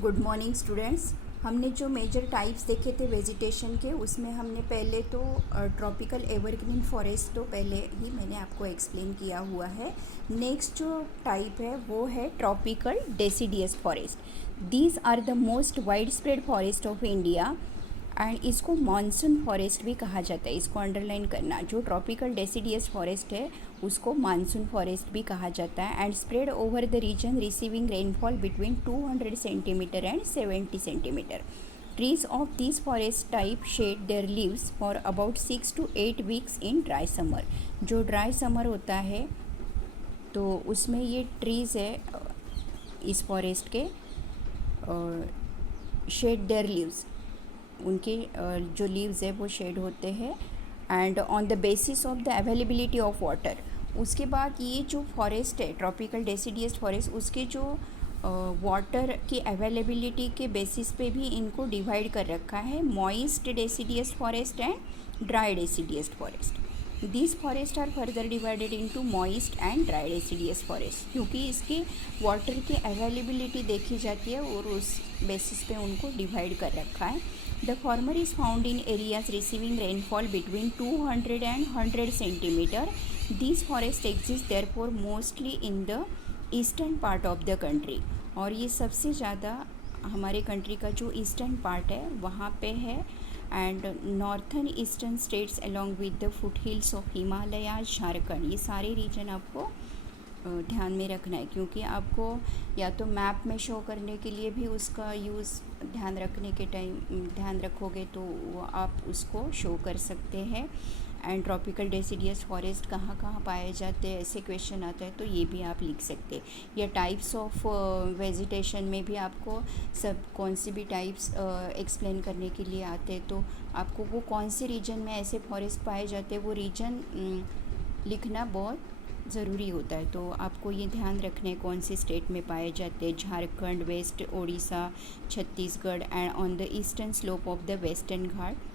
Good morning students. हमने जो major types देखे थे वेजिटेशन के, उसमें हमने पहले तो ट्रॉपिकल एवरग्रीन फॉरेस्ट तो पहले ही मैंने आपको एक्सप्लेन किया हुआ है। नेक्स्ट जो टाइप है वो है tropical deciduous forest. These are the most wide spread forest of India and इसको मानसून फॉरेस्ट भी कहा जाता है। इसको अंडरलाइन करना, जो ट्रॉपिकल डेसिडियस फॉरेस्ट है उसको मानसून फॉरेस्ट भी कहा जाता है and spread over the region receiving rainfall between 200 centimetre and 70 centimetre. Trees of this forest type shed their leaves for about 6 to 8 weeks in dry summer. जो dry summer होता है तो उसमें ये ट्रीज़ है इस फॉरेस्ट के शेड देयर लीव्स, उनके जो लीव्स है वो शेड होते हैं and on the basis of the availability of water. उसके बाद ये जो फॉरेस्ट है ट्रॉपिकल डेसिडियस फॉरेस्ट, उसके जो वाटर की अवेलेबिलिटी के बेसिस पे भी इनको डिवाइड कर रखा है, moist deciduous forest and dry deciduous forest. This forest are further divided into moist and dry deciduous forest, क्योंकि इसके वाटर की अवेलेबिलिटी देखी जाती है और उस बेसिस पे उनको डिवाइड कर रखा है। The former is found in areas receiving rainfall between 200 and 100 centimeter. These forests exist therefore mostly in the eastern part of the country. और ये सबसे ज़्यादा हमारे कंट्री का जो ईस्टर्न पार्ट है वहाँ पे है and northern eastern states along with the foot hills of Himalaya, Jharkhand, ये सारे रीजन आपको ध्यान में रखना है, क्योंकि आपको या तो मैप में शो करने के लिए भी उसका यूज़ ध्यान रखने के टाइम ध्यान रखोगे तो वो आप उसको शो कर सकते हैं। एंड ट्रॉपिकल डेसिडियस फॉरेस्ट कहाँ कहाँ पाए जाते हैं, ऐसे क्वेश्चन आता है तो ये भी आप लिख सकते हैं। या टाइप्स ऑफ वेजिटेशन में भी आपको सब कौन सी भी टाइप्स एक्सप्लेन करने के लिए आते हैं, तो आपको वो कौन से रीजन में ऐसे फॉरेस्ट पाए जाते हैं वो रीजन लिखना बहुत ज़रूरी होता है। तो आपको ये ध्यान रखना है कौन से स्टेट में पाए जाते हैं, Jharkhand, west Odisha, Chhattisgarh and on the eastern slope of the western Ghat.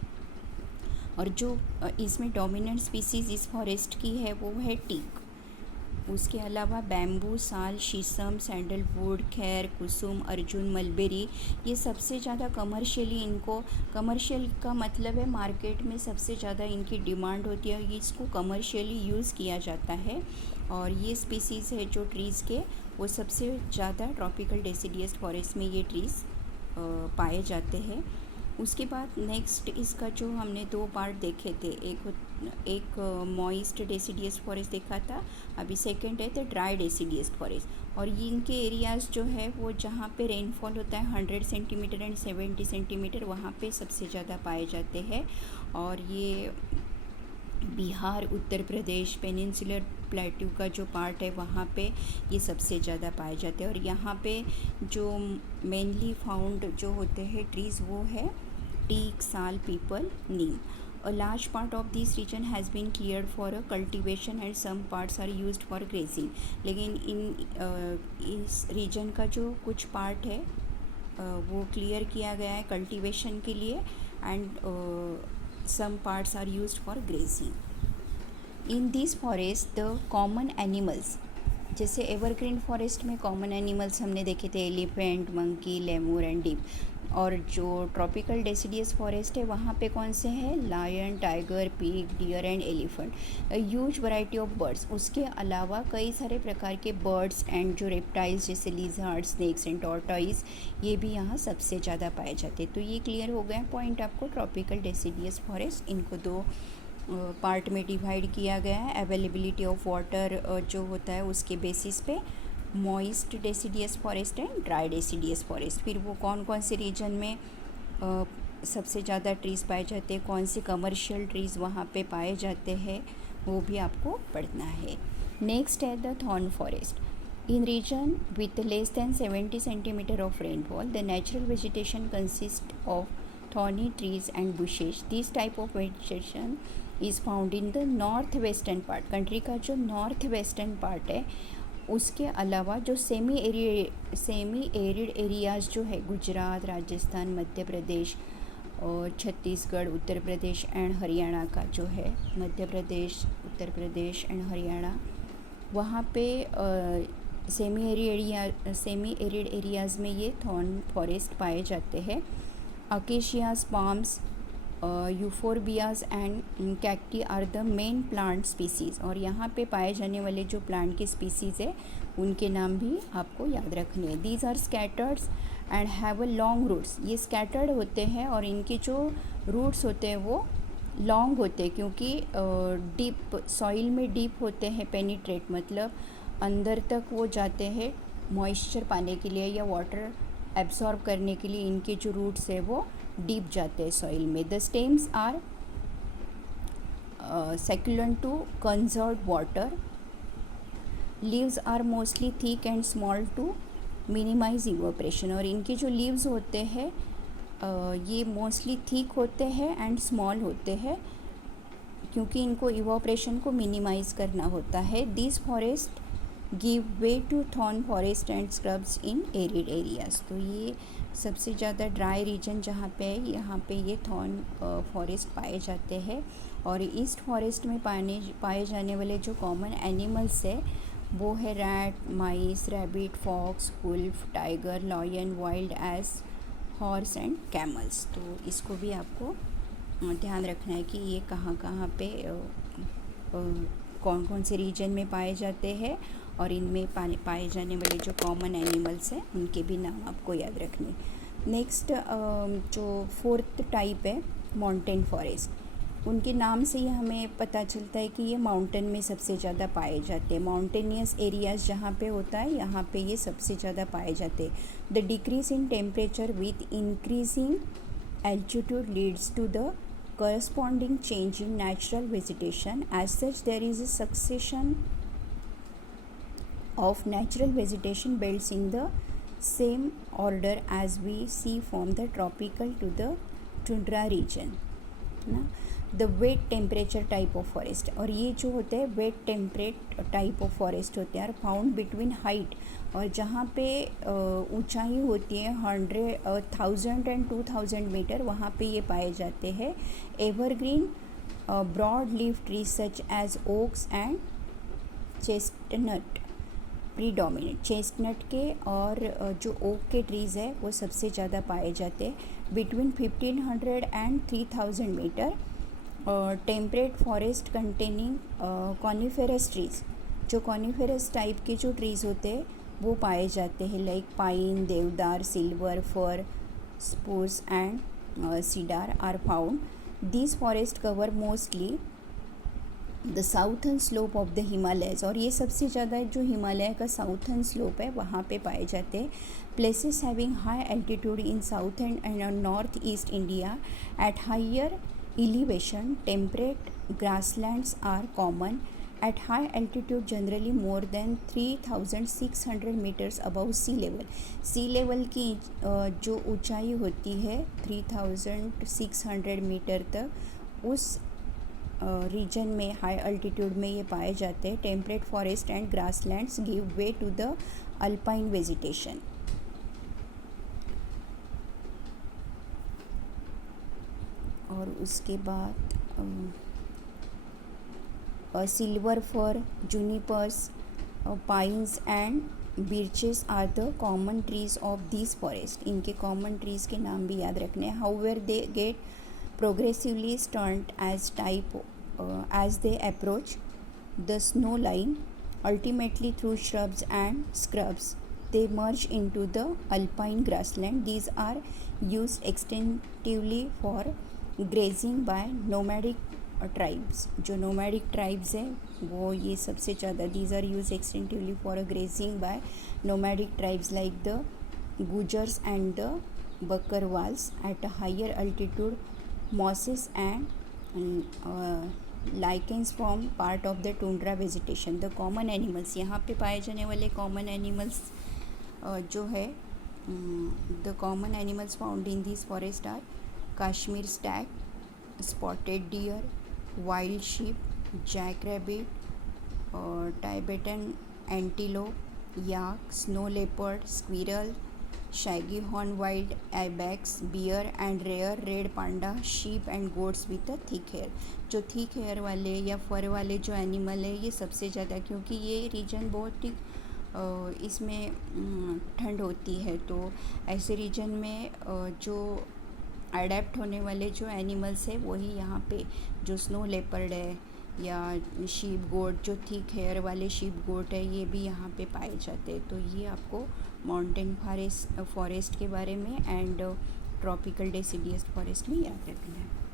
और जो इसमें डोमिनेंट स्पीसीज़ इस फॉरेस्ट की है वो है टीक। उसके अलावा बैम्बू, साल, शीशम, सैंडलवुड, खैर, कुसुम, अर्जुन, मलबेरी, ये सबसे ज़्यादा कमर्शियली, इनको कमर्शियल का मतलब है मार्केट में सबसे ज़्यादा इनकी डिमांड होती है, ये इसको कमर्शियली यूज़ किया जाता है। और ये स्पीसीज़ है जो ट्रीज़ के वो सबसे ज़्यादा ट्रॉपिकल डेसिडियस फॉरेस्ट में ये ट्रीज़ पाए जाते हैं। उसके बाद नेक्स्ट इसका जो हमने दो पार्ट देखे थे, एक मॉइस्ट डेसिडियस फॉरेस्ट देखा था, अभी सेकंड है द ड्राई डेसिडियस फॉरेस्ट। और ये इनके एरियाज़ जो है वो जहाँ पे रेनफॉल होता है 100 सेंटीमीटर एंड 70 सेंटीमीटर, वहाँ पे सबसे ज़्यादा पाए जाते हैं। और ये बिहार, उत्तर प्रदेश, पेनिनसुलर प्लेट्यू का जो पार्ट है वहाँ पे ये सबसे ज़्यादा पाए जाते हैं। और यहाँ पे जो मेनली फाउंड जो होते हैं ट्रीज़ वो है टीक, साल, people, Neem. A large part of this region has been cleared for a cultivation and some parts are used for grazing. लेकिन इस रीजन का जो कुछ पार्ट है वो क्लियर किया गया है कल्टीवेशन के लिए and some parts are used for grazing. In these forests the common animals, जैसे एवरग्रीन फॉरेस्ट में कॉमन एनिमल्स हमने देखे थे elephant, monkey, lemur and deep. और जो ट्रॉपिकल डेसिडियस फॉरेस्ट है वहाँ पे कौन से हैं, lion, tiger, pig, deer and elephant. Huge variety of birds, उसके अलावा कई सारे प्रकार के बर्ड्स एंड जो रेप्टाइल्स जैसे लिजर्ड, स्नेक्स एंड टॉर्टॉइज, ये भी यहाँ सबसे ज़्यादा पाए जाते हैं। तो ये क्लियर हो गया पॉइंट आपको ट्रॉपिकल डेसिडियस फॉरेस्ट। इनको दो पार्ट में डिवाइड किया गया है, अवेलेबिलिटी ऑफ वाटर जो होता है उसके बेसिस पे, moist deciduous forest and dry deciduous forest. फिर वो कौन कौन से रीजन में सबसे ज़्यादा ट्रीज़ पाए जाते हैं, कौन से कमर्शियल ट्रीज़ वहाँ पे पाए जाते हैं, वो भी आपको पढ़ना है। नेक्स्ट है the thorn forest. In region with less than 70 centimetre of rainfall the natural vegetation consist of thorny trees and bushes. This type of vegetation is found in the north western part. Country का जो north western part है उसके अलावा जो semi arid areas जो है गुजरात, राजस्थान, मध्य प्रदेश और Chhattisgarh, Uttar Pradesh and Haryana का जो है, मध्य प्रदेश, उत्तर प्रदेश एंड हरियाणा, वहाँ पे सेमी एरिड एरियाज़ में ये थॉर्न फॉरेस्ट पाए जाते हैं। Acacias, palms, euphorbias and cacti are the main plant species. और यहाँ पे पाए जाने वाले जो प्लांट के स्पीसीज़ है उनके नाम भी आपको याद रखने हैं। These are scattereds and have a long roots. ये स्कैटर्ड होते हैं और इनके जो रूट्स होते हैं वो लॉन्ग होते हैं, क्योंकि डीप सॉइल में डीप होते हैं, पेनिट्रेट मतलब अंदर तक वो जाते हैं मॉइस्चर पाने के लिए या वाटर एब्सॉर्ब करने के लिए। इनके जो रूट्स है वो डीप जाते हैं सॉइल में। The stems are succulent to conserve water. Leaves are mostly thick and small to minimise evaporation. और इनके जो लीव्स होते हैं ये मोस्टली थिक होते हैं एंड स्मॉल होते हैं, क्योंकि इनको इवोपरेशन को मिनिमाइज करना होता है। This forest give way to thorn forest and scrubs in arid areas. तो ये सबसे ज़्यादा ड्राई रीजन जहाँ पे है यहाँ पे ये थॉर्न फॉरेस्ट पाए जाते हैं। और ईस्ट फॉरेस्ट में पाए जाने वाले जो कॉमन एनिमल्स है वो है rat, mice, rabbit, fox, wolf, tiger, lion, wild ass, horse and camels. तो इसको भी आपको ध्यान रखना है कि ये कहाँ कहाँ पे कौन कौन से रीजन में पाए जाते हैं और इनमें पाए जाने वाले जो कॉमन एनिमल्स हैं उनके भी नाम आपको याद रखने। नेक्स्ट जो फोर्थ टाइप है माउंटेन फॉरेस्ट। उनके नाम से ही हमें पता चलता है कि ये माउंटेन में सबसे ज़्यादा पाए जाते हैं। माउंटेनियस एरियाज़ जहाँ पे होता है यहाँ पे ये सबसे ज़्यादा पाए जाते हैं। The decrease in temperature with increasing altitude leads to the corresponding change in natural vegetation. As such, there is a succession of natural vegetation belts in the same order as we see from the tropical to the tundra region. ना the wet temperature type of forest. और ये जो होते हैं wet temperate type of forest होते हैं, found between height, और जहाँ पे ऊंचाई होती है 1000 एंड 2000 मीटर, वहाँ पे ये पाए जाते हैं। Evergreen broad leaf trees such as oaks and chestnut predominate. Chestnut के और जो ओक के ट्रीज़ है वो सबसे ज़्यादा पाए जाते हैं। Between 1500 and 3000 metre temperate forest containing coniferous trees. जो कॉनिफेरस टाइप के जो ट्रीज़ होते हैं वो पाए जाते हैं, like pine, deodar, silver, fir, spruce and cedar are found. This forest cover mostly the southern slope of the Himalayas. और ये सबसे ज़्यादा जो हिमालय का साउथर्न स्लोप है वहाँ पे पाए जाते हैं। Places having high altitude in south and north east India at higher elevation temperate grasslands are common at high altitude, generally more than 3600 meters above sea level. C level की जो ऊंचाई होती है 3600 मीटर तक, उस रीजन में high altitude में ये पाए जाते हैं। Temperate forest and grasslands give way to the alpine vegetation. और उसके बाद silver fir, junipers, pines and birches are the common trees of this forest. इनके कॉमन ट्रीज़ के नाम भी याद रखने हैं। However they get progressively stunt as they approach the snow line, ultimately through shrubs and scrubs they merge into the alpine grassland. These are used extensively for grazing by nomadic tribes. जो nomadic tribes है वो ये सबसे ज़्यादा these are used extensively for grazing by nomadic tribes like the Gujars and the Bakarwals at a higher altitude. Mosses and lichens form part of the tundra vegetation. The common animals, यहाँ पे पाए जाने वाले common animals जो है the common animals found in these forests are Kashmir stag, spotted deer, wild sheep, jackrabbit, Tibetan antelope, yak, snow leopard, squirrel, shaggy horn wild ibex, bear and rare red panda, sheep and goats with a thick hair. जो thick hair वाले या फर वाले जो animal है ये सबसे ज़्यादा, क्योंकि ये रीजन बहुत ही इसमें ठंड होती है, तो ऐसे रीजन में जो अडेप्ट होने वाले जो एनिमल्स है वही यहाँ पे जो स्नो लेपर्ड है या शीप गोट, जो थिक हेयर वाले शीप गोट है, ये भी यहाँ पे पाए जाते हैं। तो ये आपको माउंटेन फॉरेस्ट के बारे में एंड ट्रॉपिकल डेसिडियस फॉरेस्ट में याद रखना है।